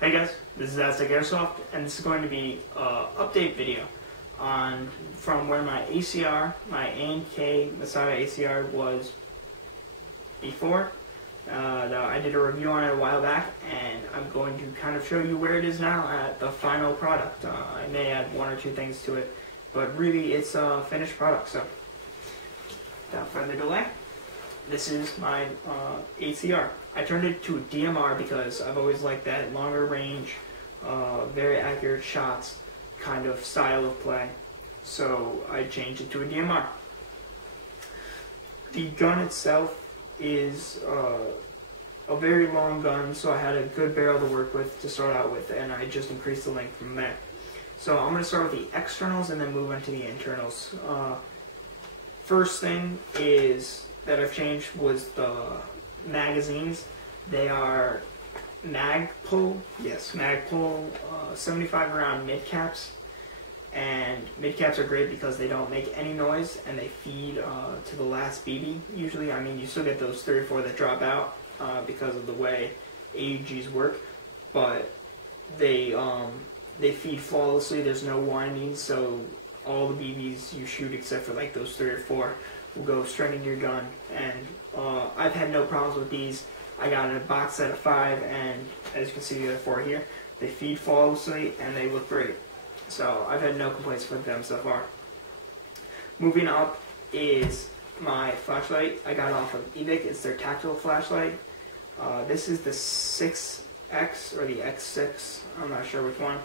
Hey guys, this is A&K Airsoft, and this is going to be an update video from where my ACR, my A&K Masada ACR was before. I did a review on it a while back, and I'm going to kind of show you where it is now at the final product. I may add one or two things to it, but really it's a finished product. So, without further delay, this is my ACR. I turned it to a DMR because I've always liked that longer range, very accurate shots kind of style of play. So I changed it to a DMR. The gun itself is a very long gun, so I had a good barrel to work with to start out with, and I just increased the length from there. So I'm going to start with the externals and then move into the internals. First thing is that I've changed was the magazines. They are Magpul, yes, Magpul 75 round mid caps, and mid caps are great because they don't make any noise and they feed to the last BB. Usually, I mean, you still get those 3 or 4 that drop out because of the way AUGs work, but they feed flawlessly. There's no winding, so all the BBs you shoot except for like those 3 or 4 will go straight into your gun, and I've had no problems with these. I got a box set of 5, and as you can see the other 4 here, they feed flawlessly and they look great. So I've had no complaints with them so far. Moving up is my flashlight. I got it off of eBay. It's their tactical flashlight. This is the 6X or the X6. I'm not sure which one.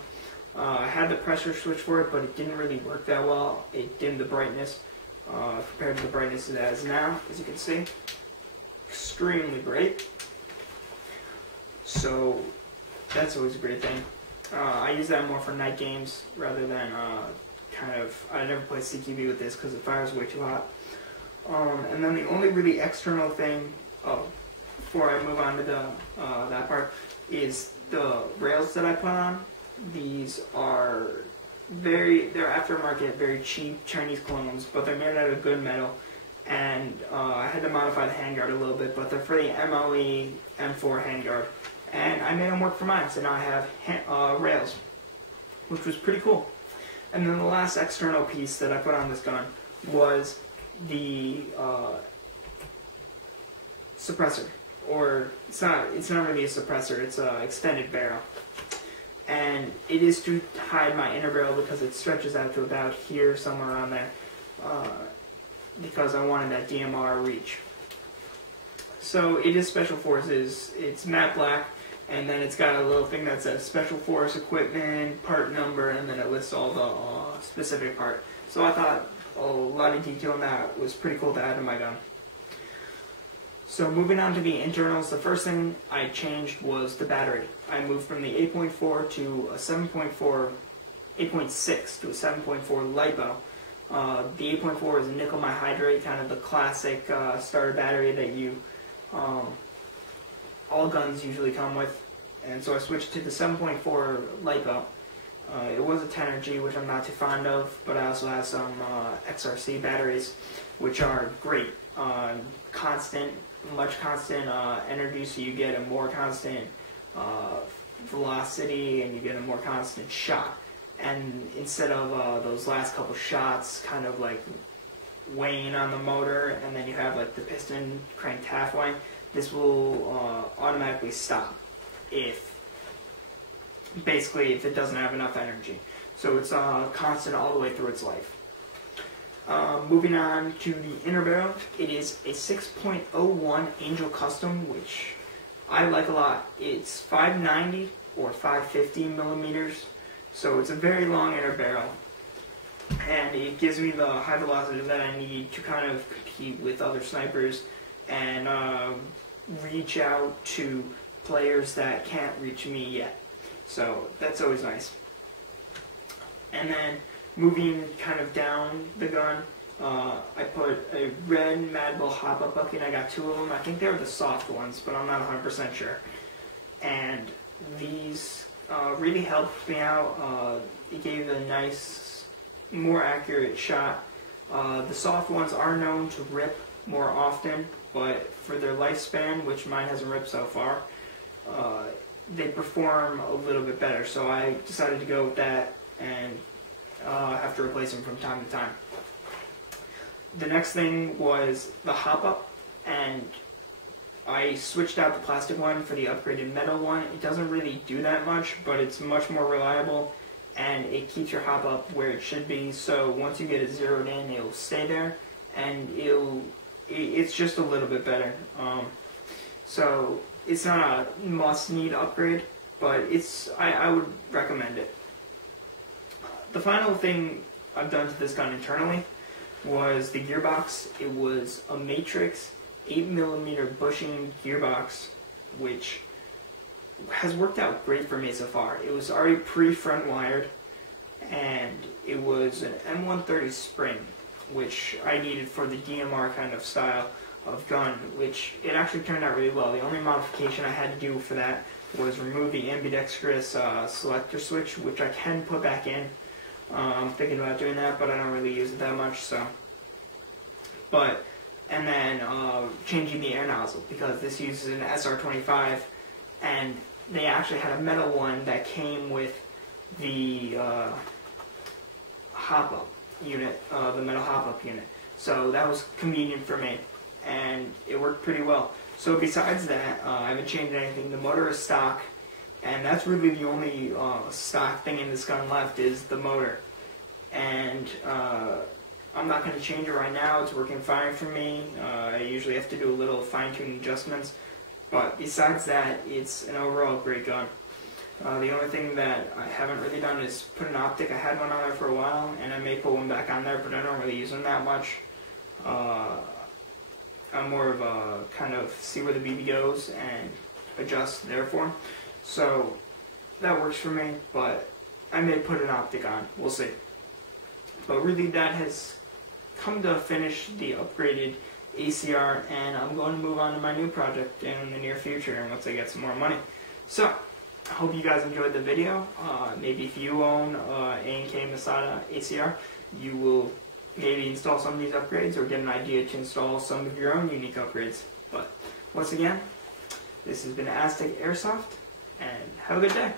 I had the pressure switch for it, but it didn't really work that well. It dimmed the brightness compared to the brightness it has now, as you can see. Extremely bright. So that's always a great thing. I use that more for night games rather than I never play CQB with this because it fires way too hot. And then the only really external thing, before I move on to that part, is the rails that I put on. These are they're aftermarket, very cheap Chinese clones, but they're made out of good metal. And I had to modify the handguard a little bit, but they're for the MOE M4 handguard. And I made them work for mine, so now I have rails, which was pretty cool. And then the last external piece that I put on this gun was the suppressor. Or it's not really a suppressor, it's an extended barrel. And it is to hide my inner barrel because it stretches out to about here, somewhere around there, because I wanted that DMR reach. So it is Special Forces. It's matte black, and then it's got a little thing that says Special Force Equipment, part number, and then it lists all the specific part. So I thought a lot of detail on that was pretty cool to add to my gun. So moving on to the internals, the first thing I changed was the battery. I moved from the 8.4 to a 7.4, 8.6 to a 7.4 Lipo. The 8.4 is a nickel hydrate, kind of the classic starter battery that all guns usually come with. And so I switched to the 7.4 Lipo. It was a 10G, which I'm not too fond of, but I also have some XRC batteries, which are great. Much constant energy, so you get a more constant velocity and you get a more constant shot. And instead of those last couple shots kind of like weighing on the motor and then you have like the piston cranked halfway, this will automatically stop if it doesn't have enough energy. So it's constant all the way through its life. Moving on to the inner barrel, it is a 6.01 Angel Custom, which I like a lot. It's 590 or 550 millimeters, so it's a very long inner barrel, and it gives me the high velocity that I need to kind of compete with other snipers and reach out to players that can't reach me yet. So that's always nice. And then moving kind of down the gun, I put a red Madbull hop-up bucket. I got 2 of them. I think they were the soft ones, but I'm not 100% sure. And these really helped me out. It gave a nice, more accurate shot. The soft ones are known to rip more often, but for their lifespan, which mine hasn't ripped so far, they perform a little bit better. So I decided to go with that and have to replace them from time to time. The next thing was the hop up, and I switched out the plastic one for the upgraded metal one. It doesn't really do that much, but it's much more reliable, and it keeps your hop up where it should be. So once you get it zeroed in, it'll stay there, and it's just a little bit better. So it's not a must-need upgrade, but I would recommend it. The final thing I've done to this gun internally was the gearbox. It was a Matrix 8mm bushing gearbox, which has worked out great for me so far. It was already pre-front wired, and it was an M130 spring, which I needed for the DMR kind of style of gun, which it actually turned out really well. The only modification I had to do for that was remove the ambidextrous selector switch, which I can put back in. I'm thinking about doing that, but I don't really use it that much, so. And then changing the air nozzle, because this uses an SR25, and they actually had a metal one that came with the hop-up unit, the metal hop-up unit. So that was convenient for me, and it worked pretty well. So besides that, I haven't changed anything. The motor is stock, and that's really the only stock thing in this gun left is the motor. And I'm not going to change it right now. It's working fine for me. I usually have to do a little fine-tuning adjustments, but besides that, it's an overall great gun. The only thing that I haven't really done is put an optic. I had one on there for a while, and I may put one back on there, but I don't really use them that much. I'm more of a kind of see where the BB goes and adjust therefore. So that works for me, but I may put an optic on. We'll see. But really, that has come to finish the upgraded ACR, and I'm going to move on to my new project in the near future once I get some more money. So I hope you guys enjoyed the video. Maybe if you own A&K Masada ACR, you will maybe install some of these upgrades or get an idea to install some of your own unique upgrades. But once again, this has been Aztec Airsoft, and have a good day.